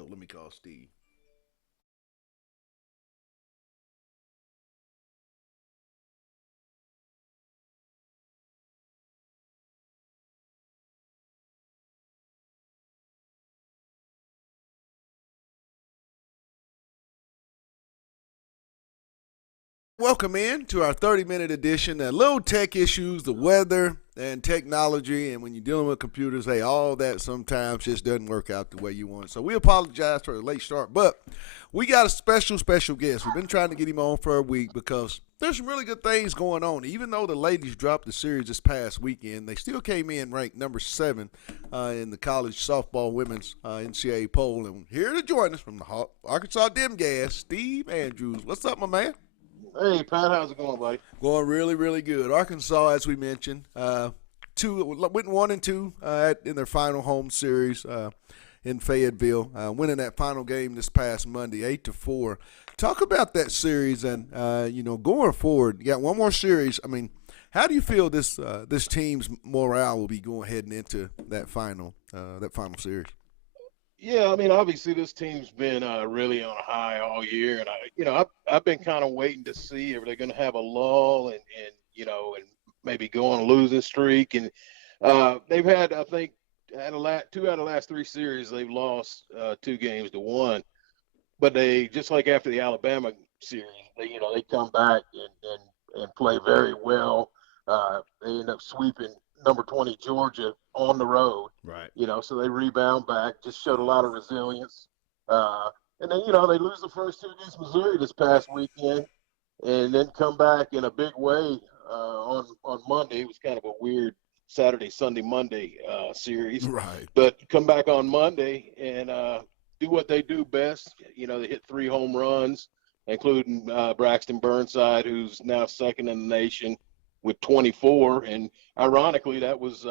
Oh, let me call Steve. Welcome in to our 30-minute edition. Little tech issues, the weather, and technology. And when you're dealing with computers, hey, all that sometimes just doesn't work out the way you want. So we apologize for the late start. But we got a special guest. We've been trying to get him on for a week because there's some really good things going on. Even though the ladies dropped the series this past weekend, they still came in ranked number 7 in the college softball women's NCAA poll. And here to join us from the Arkansas Dim Gas, Steve Andrews. What's up, my man? Hey Pat, how's it going, buddy? Going really good. Arkansas, as we mentioned, went 1-2 in their final home series in Fayetteville, winning that final game this past Monday, 8-4. Talk about that series and going forward. You got one more series. I mean, how do you feel this team's morale will be going heading into that final series? Yeah, I mean, obviously this team's been really on a high all year, and I've been kind of waiting to see if they're going to have a lull and maybe go on a losing streak, and they've had, I think, two out of the last three series they've lost 2-1, but they, just like after the Alabama series, they come back and play very well. They end up sweeping number 20 Georgia on the road. Right. So they rebound back, just showed a lot of resilience. And then, they lose the first two against Missouri this past weekend and then come back in a big way on Monday. It was kind of a weird Saturday, Sunday, Monday series. Right. But come back on Monday and do what they do best. They hit 3 home runs, including Braxton Burnside, who's now second in the nation with 24. And ironically, that was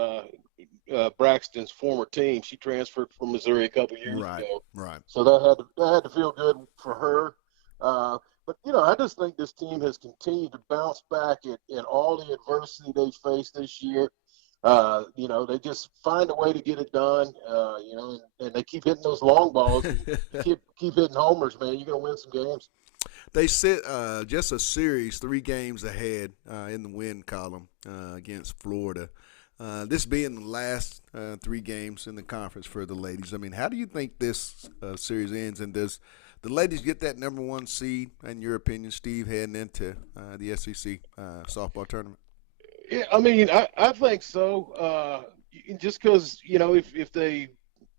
Braxton's former team. She transferred from Missouri a couple years ago. Right. So that had to feel good for her. But I just think this team has continued to bounce back in all the adversity they faced this year. They just find a way to get it done. And they keep hitting those long balls. keep hitting homers, man. You're gonna win some games. They sit just a series, 3 games ahead in the win column against Florida. This being the last 3 games in the conference for the ladies. I mean, how do you think this series ends? And does the ladies get that number 1 seed, in your opinion, Steve, heading into the SEC softball tournament? Yeah, I mean, I think so. Just because, if they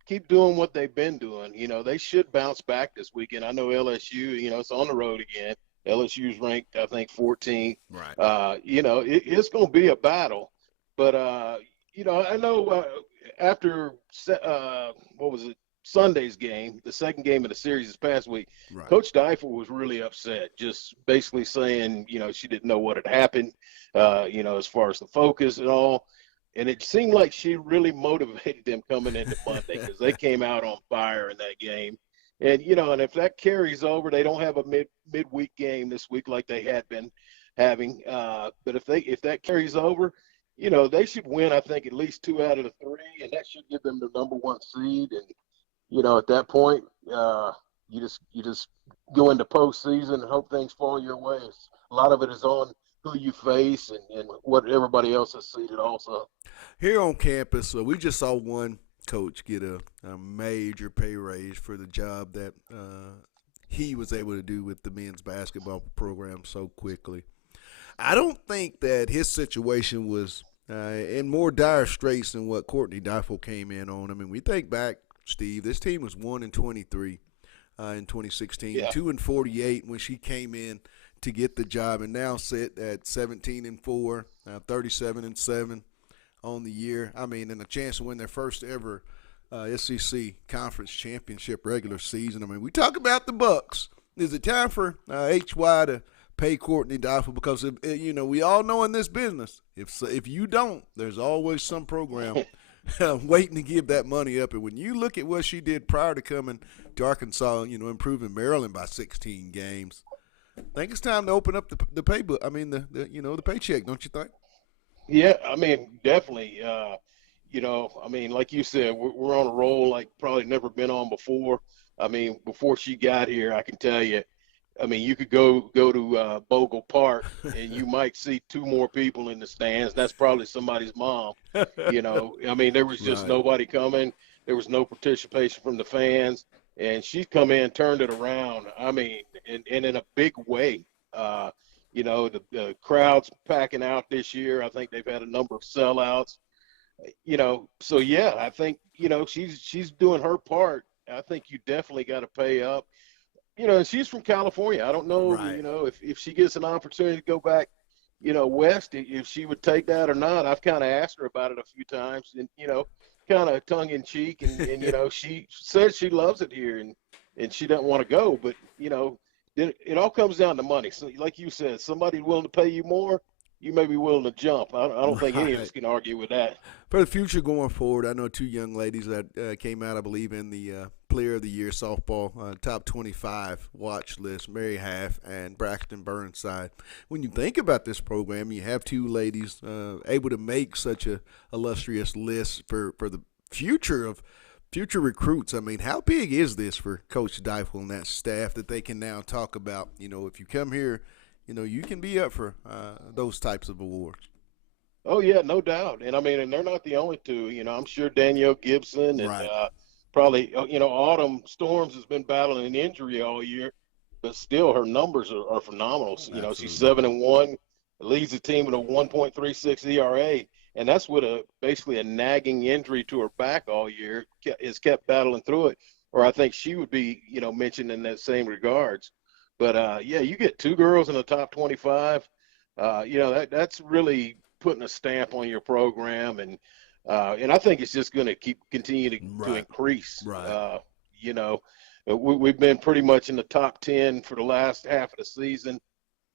keep doing what they've been doing, they should bounce back this weekend. I know LSU, it's on the road again. LSU's ranked, I think, 14th. Right. It's going to be a battle. But, I know after, what was it, Sunday's game, the second game of the series this past week, Right. Coach Deifel was really upset, just basically saying, she didn't know what had happened, as far as the focus and all. And it seemed like she really motivated them coming into Monday because they came out on fire in that game. And, and if that carries over, they don't have a midweek game this week like they had been having. But if that carries over, they should win, I think, at least 2 out of the 3, and that should give them the number 1 seed. And, at that point, you just go into postseason and hope things fall your way. A lot of it is on who you face and what everybody else has seeded also. Here on campus, we just saw one coach get a major pay raise for the job that he was able to do with the men's basketball program so quickly. I don't think that his situation was in more dire straits than what Courtney Deifel came in on. I mean, we think back, Steve, this team was 1-23 in 2016, Yeah. 2-48 when she came in to get the job, and now sit at 17-4, 37-7 on the year. I mean, and a chance to win their first ever SEC conference championship regular season. I mean, we talk about the Bucks. Is it time for HY to pay Courtney Deifel? Because we all know in this business, if you don't, there's always some program waiting to give that money up. And when you look at what she did prior to coming to Arkansas, improving Maryland by 16 games, I think it's time to open up the paybook. I mean, the paycheck, don't you think? Yeah, I mean, definitely. I mean, like you said, we're on a roll like probably never been on before. I mean, before she got here, I can tell you, I mean, you could go to Bogle Park and you might see two more people in the stands. That's probably somebody's mom. You know, I mean, there was just Right. nobody coming. There was no participation from the fans, and she's come in, turned it around. I mean, and in a big way. Uh, you know, the crowd's packing out this year. I think they've had a number of sellouts. You know, so yeah, I think she's doing her part. I think you definitely got to pay up. You know, and she's from California. I don't know, Right. if she gets an opportunity to go back, west, if she would take that or not. I've kind of asked her about it a few times, and kind of tongue in cheek, and she says she loves it here, and she doesn't want to go, but it all comes down to money. So, like you said, somebody willing to pay you more, you may be willing to jump. I don't think any of us Right. can argue with that. For the future going forward, I know two young ladies that came out, I believe, in the Player of the Year softball top 25 watch list, Mary Half and Braxton Burnside. When you think about this program, you have two ladies able to make such a illustrious list for the future of future recruits. I mean, how big is this for Coach Deifel and that staff that they can now talk about? You know, if you come here, you can be up for those types of awards. Oh yeah, no doubt. And I mean, and they're not the only two. You know, I'm sure Danielle Gibson and Right. probably Autumn Storms has been battling an injury all year, but still her numbers are phenomenal. You know, she's Absolutely. 7-1, leads the team with a 1.36 ERA, and that's with basically a nagging injury to her back all year. Has kept battling through it, or I think she would be mentioned in that same regards. But yeah, you get two girls in the top 25. That's really putting a stamp on your program, and I think it's just going to continue to Right. increase. Right. You know, we've been pretty much in the top 10 for the last half of the season,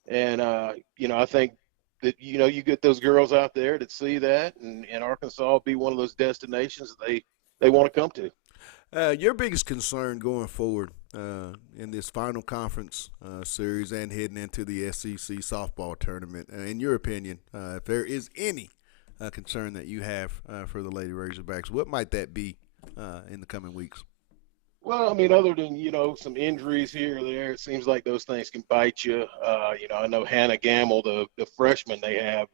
and I think that you get those girls out there that see that, and Arkansas will be one of those destinations that they want to come to. Your biggest concern going forward in this final conference series and heading into the SEC softball tournament, in your opinion, if there is any concern that you have for the Lady Razorbacks, what might that be in the coming weeks? Well, I mean, other than some injuries here or there, it seems like those things can bite you. I know Hannah Gamble, the freshman they have,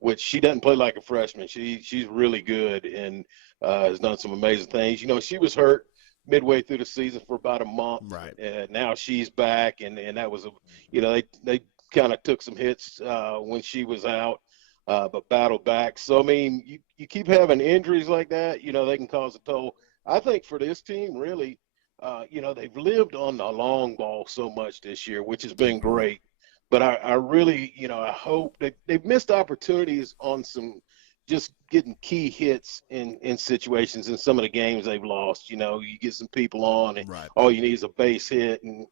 which she doesn't play like a freshman. She's really good and has done some amazing things. You know, she was hurt midway through the season for about a month, Right. and now she's back, and that was they kind of took some hits when she was out. But battled back. So I mean, you keep having injuries like that, they can cause a toll. I think for this team, really, they've lived on the long ball so much this year, which has been Right. great. But I really, I hope they've missed opportunities on some just getting key hits in situations in some of the games they've lost. You get some people on, and Right. all you need is a base hit, and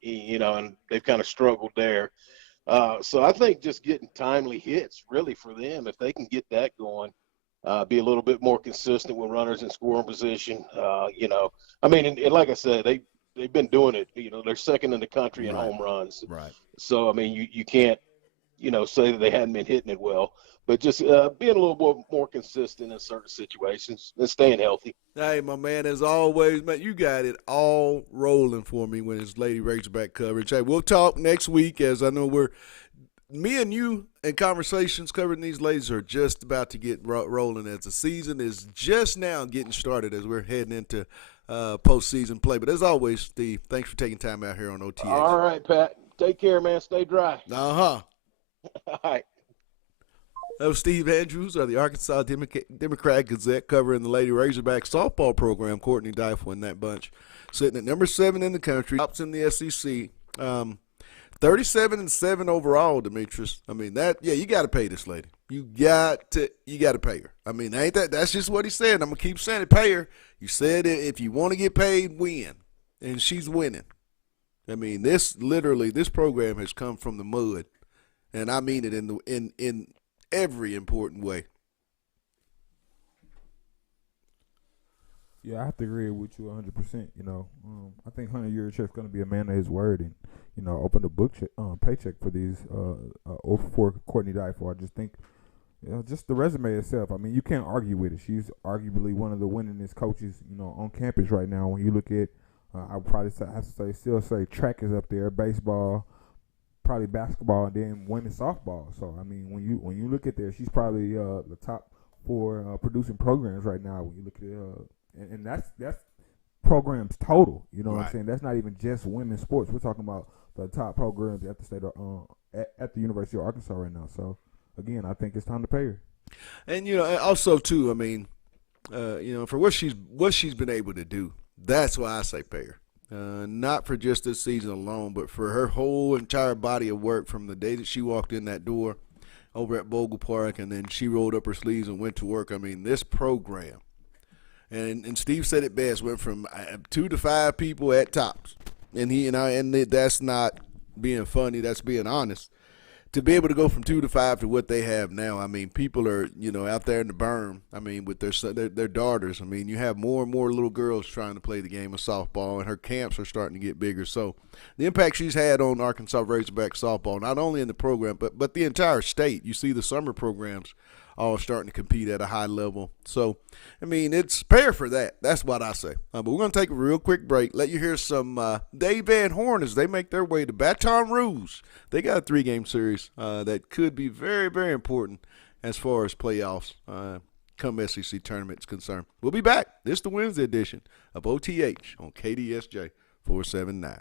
they've kind of struggled there. So I think just getting timely hits really for them, if they can get that going, be a little bit more consistent with runners in scoring position. I mean, and like I said, they've been doing it. They're second in the country in Right. home runs. Right. So I mean, you can't say that they hadn't been hitting it well, but just being a little more consistent in certain situations and staying healthy. Hey, my man, as always, man, you got it all rolling for me when it's Lady Razorback coverage. Hey, we'll talk next week, as I know me and you and conversations covering these ladies are just about to get rolling as the season is just now getting started as we're heading into postseason play. But as always, Steve, thanks for taking time out here on OTH. All right, Pat. Take care, man. Stay dry. Uh-huh. All right. That was Steve Andrews of the Arkansas Democrat Gazette covering the Lady Razorback softball program. Courtney Deifel in that bunch. Sitting at number 7 in the country. Tops in the SEC. 37-7 overall, Demetrius. I mean, you got to pay this lady. You got to pay her. I mean, ain't that's just what he said. I'm going to keep saying it. Pay her. You said if you want to get paid, win. And she's winning. I mean, this program has come from the mud. And I mean it in every important way. Yeah, I have to agree with you 100%. I think Hunter Yurachek's going to be a man of his word and, open the paycheck for these over for Courtney Dyfel. I just think, just the resume itself. I mean, you can't argue with it. She's arguably one of the winningest coaches, on campus right now. When you look at I would probably have to still say track is up there, baseball, probably basketball, and then women's softball. So I mean, when you look at there, she's probably the top four producing programs right now. When you look at and that's programs total. You know what I'm saying? That's not even just women's sports. We're talking about the top programs at the state of at the University of Arkansas right now. So again, I think it's time to pay her. And also too, I mean, for what she's been able to do, that's why I say pay her. Not for just this season alone, but for her whole entire body of work from the day that she walked in that door over at Bogle Park, and then she rolled up her sleeves and went to work. I mean, this program, and Steve said it best, went from 2 to 5 people at tops, and that's not being funny, that's being honest. To be able to go from 2 to 5 to what they have now, I mean, people are, out there in the berm, I mean, with their daughters. I mean, you have more and more little girls trying to play the game of softball, and her camps are starting to get bigger. So the impact she's had on Arkansas Razorback softball, not only in the program, but the entire state. You see the summer programs all starting to compete at a high level. So, I mean, it's fair for that. That's what I say. But we're going to take a real quick break, let you hear some Dave Van Horn as they make their way to Baton Rouge. They got a 3-game series that could be very, very important as far as playoffs come SEC tournament is concerned. We'll be back. This is the Wednesday edition of OTH on KDSJ 479.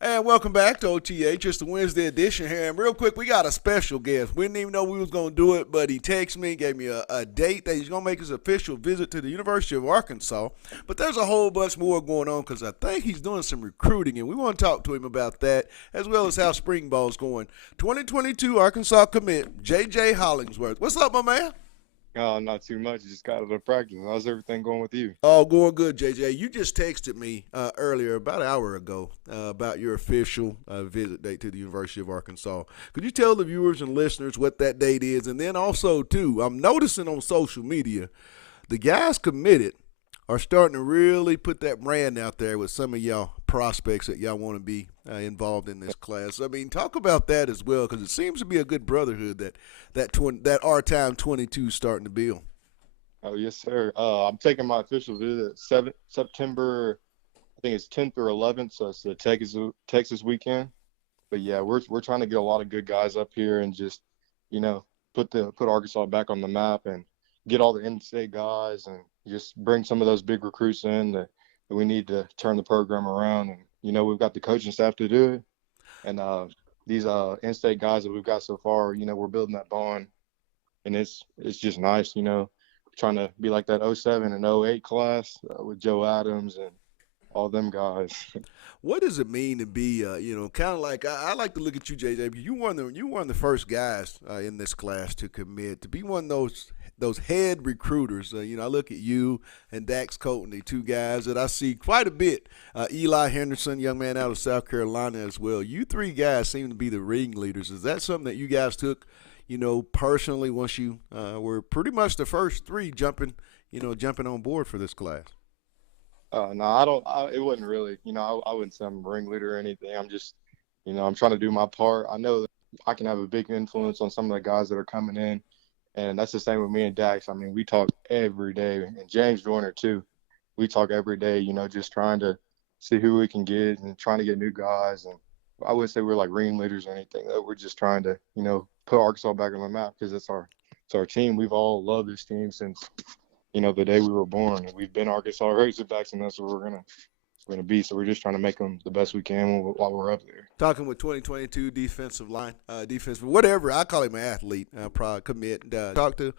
And welcome back to OTH. It's the Wednesday edition here. And real quick, we got a special guest. We didn't even know we was going to do it, but he texted me, gave me a date that he's going to make his official visit to the University of Arkansas. But there's a whole bunch more going on because I think he's doing some recruiting, and we want to talk to him about that, as well as how spring ball's going. 2022 Arkansas commit, J.J. Hollingsworth. What's up, my man? Oh, not too much. Just got out of practice. How's everything going with you? Oh, going good, JJ. You just texted me earlier, about an hour ago, about your official visit date to the University of Arkansas. Could you tell the viewers and listeners what that date is? And then also, too, I'm noticing on social media, the guys committed are starting to really put that brand out there with some of y'all prospects that y'all want to be involved in this class. I mean, talk about that as well, because it seems to be a good brotherhood that our time 22 is starting to build. Oh yes, sir. I'm taking my official visit September. I think it's 10th or 11th, so it's the Texas weekend. But yeah, we're trying to get a lot of good guys up here and just, you know, put Arkansas back on the map and get all the in-state guys and just bring some of those big recruits in that we need to turn the program around. And you know, we've got the coaching staff to do it. And these in-state guys that we've got so far, you know, we're building that bond, and it's just nice, you know, trying to be like that '07 and '08 class with Joe Adams and all them guys. What does it mean to be, kind of like I like to look at you, JJ. Because you one of the first guys in this class to commit, to be one of those head recruiters. I look at you and Dax Colton, the two guys that I see quite a bit. Eli Henderson, young man out of South Carolina as well. You three guys seem to be the ringleaders. Is that something that you guys took, personally once you were pretty much the first three jumping on board for this class? No, I don't. It wasn't really. I wouldn't say I'm a ringleader or anything. I'm just, I'm trying to do my part. I know that I can have a big influence on some of the guys that are coming in, and that's the same with me and Dax. I mean, we talk every day, and James Joyner too. We talk every day. Just trying to see who we can get and trying to get new guys. And I wouldn't say we're like ringleaders or anything. We're just trying to, put Arkansas back on the map because it's our team. We've all loved this team since the day we were born. And we've been Arkansas Razorbacks, and that's what we're gonna be. So we're just trying to make them the best we can while we're up there. Talking with 2022 defensive line, whatever. I call him an athlete. Probably commit. Talk to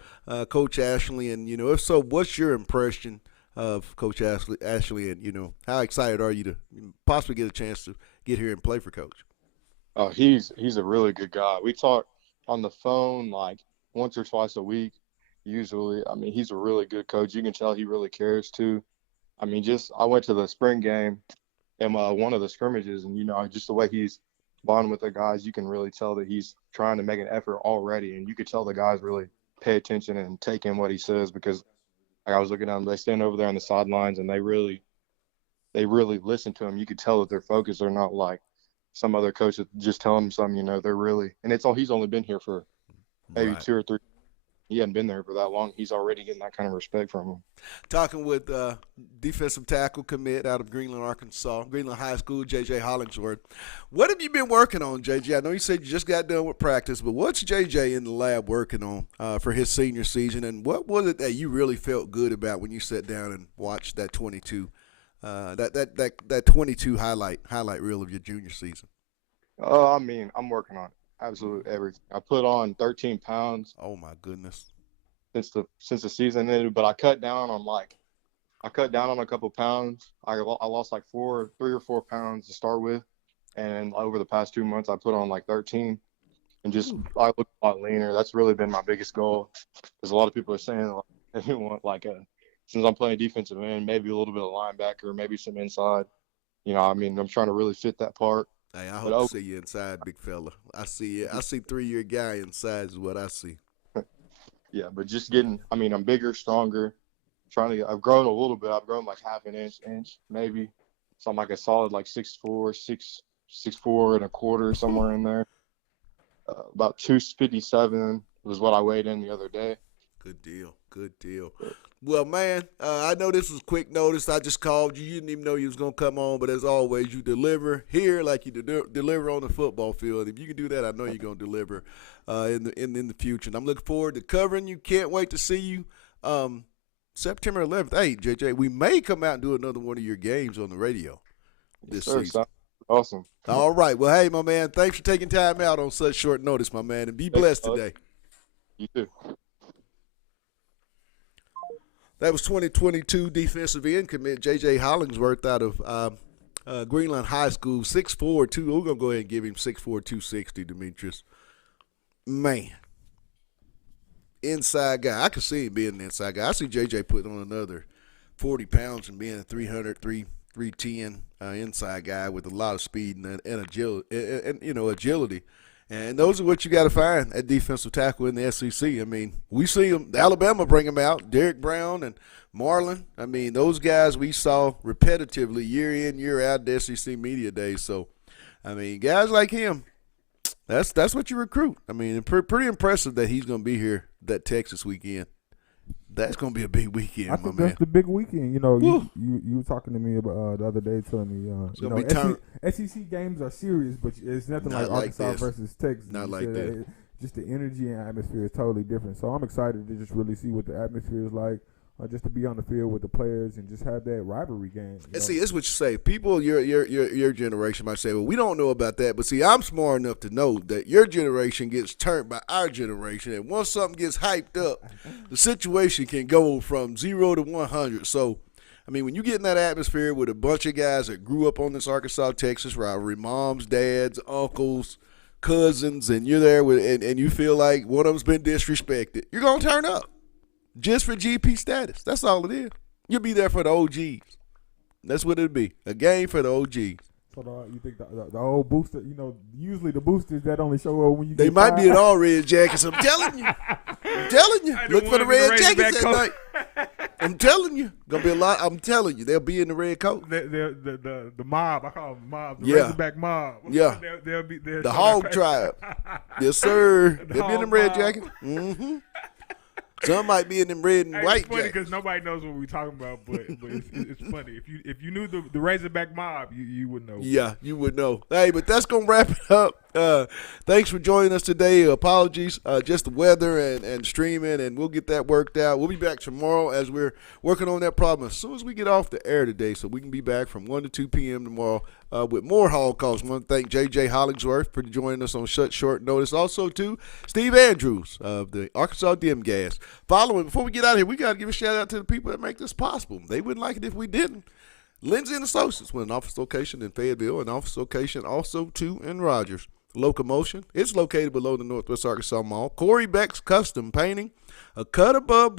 Coach Ashley, and if so, what's your impression of Coach Ashley, and how excited are you to possibly get a chance to get here and play for Coach? He's a really good guy. We talk on the phone like once or twice a week. Usually, I mean, he's a really good coach. You can tell he really cares too. I mean, I went to the spring game and one of the scrimmages, and just the way he's bonding with the guys, you can really tell that he's trying to make an effort already, and you could tell the guys really pay attention and take in what he says because like, I was looking at them, they stand over there on the sidelines and they really listen to him. You could tell that they're focused. They're not like some other coach that just telling them something. They're really, and he's only been here for maybe 2 or 3. He hadn't been there for that long. He's already getting that kind of respect from him. Talking with defensive tackle commit out of Greenland, Arkansas, Greenland High School, J.J. Hollingsworth. What have you been working on, J.J.? I know you said you just got done with practice, but what's J.J. in the lab working on for his senior season, and what was it that you really felt good about when you sat down and watched that 22, that 22 highlight reel of your junior season? I mean, I'm working on absolutely everything. I put on 13 pounds. Oh my goodness! Since the season ended, but I cut down on a couple pounds. I lost like 3 or 4 pounds to start with, and over the past 2 months, I put on like 13, and I look a lot leaner. That's really been my biggest goal. Because a lot of people are saying like, they want since I'm playing defensive end, maybe a little bit of linebacker, maybe some inside. I mean, I'm trying to really fit that part. Hey, I hope to see you inside, big fella. I see 3-year guy inside is what I see. Yeah, but just I'm bigger, stronger. I've grown a little bit. I've grown like half an inch maybe. So I'm like a solid like 6'4", 6'4" and a quarter, somewhere in there. About 257 was what I weighed in the other day. Good deal. Well, man, I know this was quick notice. I just called you. You didn't even know you was going to come on, but as always, you deliver here like you deliver on the football field. If you can do that, I know you're going to deliver in the future. And I'm looking forward to covering you. Can't wait to see you September 11th. Hey, JJ, we may come out and do another one of your games on the radio this season. Awesome. All right. Well, hey, my man, thanks for taking time out on such short notice, my man, and be blessed today. You too. That was 2022 defensive end commit J.J. Hollingsworth out of Greenland High School, 6'4", We're going to go ahead and give him 6'4", 260, Demetrius. Man, inside guy. I could see him being an inside guy. I see J.J. putting on another 40 pounds and being a 310 inside guy with a lot of speed and agility. And those are what you got to find at defensive tackle in the SEC. I mean, we see them. Alabama bring them out. Derek Brown and Marlon. I mean, those guys we saw repetitively year in, year out at the SEC Media Days. So, I mean, guys like him, that's what you recruit. I mean, pretty impressive that he's going to be here that Texas weekend. That's going to be a big weekend, I think man. that's the big weekend. You know, you were talking to me about the other day, telling me, SEC games are serious, but it's nothing like Arkansas versus Texas. Not like that. Just the energy and atmosphere is totally different. So I'm excited to just really see what the atmosphere is like, just to be on the field with the players and just have that rivalry game. And see, it's what you say. People, your generation might say, well, we don't know about that. But see, I'm smart enough to know that your generation gets turned by our generation. And once something gets hyped up, the situation can go from 0 to 100. So, I mean, when you get in that atmosphere with a bunch of guys that grew up on this Arkansas-Texas rivalry, moms, dads, uncles, cousins, and you're there with, and you feel like one of them's been disrespected, you're going to turn up. Just for GP status. That's all it is. You'll be there for the OGs. That's what it'll be. A game for the OGs. So you think the old booster, usually the boosters that only show up when you They might be in all red jackets. I'm telling you. Look for the red jackets that night. I'm telling you. Gonna be a lot. I'm telling you. They'll be in the red coat. The mob. I call them mob. The Yeah. Razorback mob. Yeah. They'll be there. The Hog Tribe. Yes, sir. The They'll be in them Hog red Mob. jackets. Mm-hmm. Some might be in them red and white It's funny jackets. because nobody knows what we're talking about, but it's funny. If you knew the Razorback mob, you would know. Yeah, you would know. Hey, but that's going to wrap it up. Thanks for joining us today. Apologies, just the weather and streaming, and we'll get that worked out. We'll be back tomorrow as we're working on that problem as soon as we get off the air today, so we can be back from 1 to 2 p.m. tomorrow with more Hall Calls. I want to thank J.J. Hollingsworth for joining us on such short notice. Also, to Steve Andrews of the Arkansas Dim Gas. Following, before we get out of here, we got to give a shout-out to the people that make this possible. They wouldn't like it if we didn't. Lindsay and Associates with an office location in Fayetteville, an office location also, too, in Rogers. Locomotion, it's located below the Northwest Arkansas Mall. Corey Beck's Custom Painting, a cut above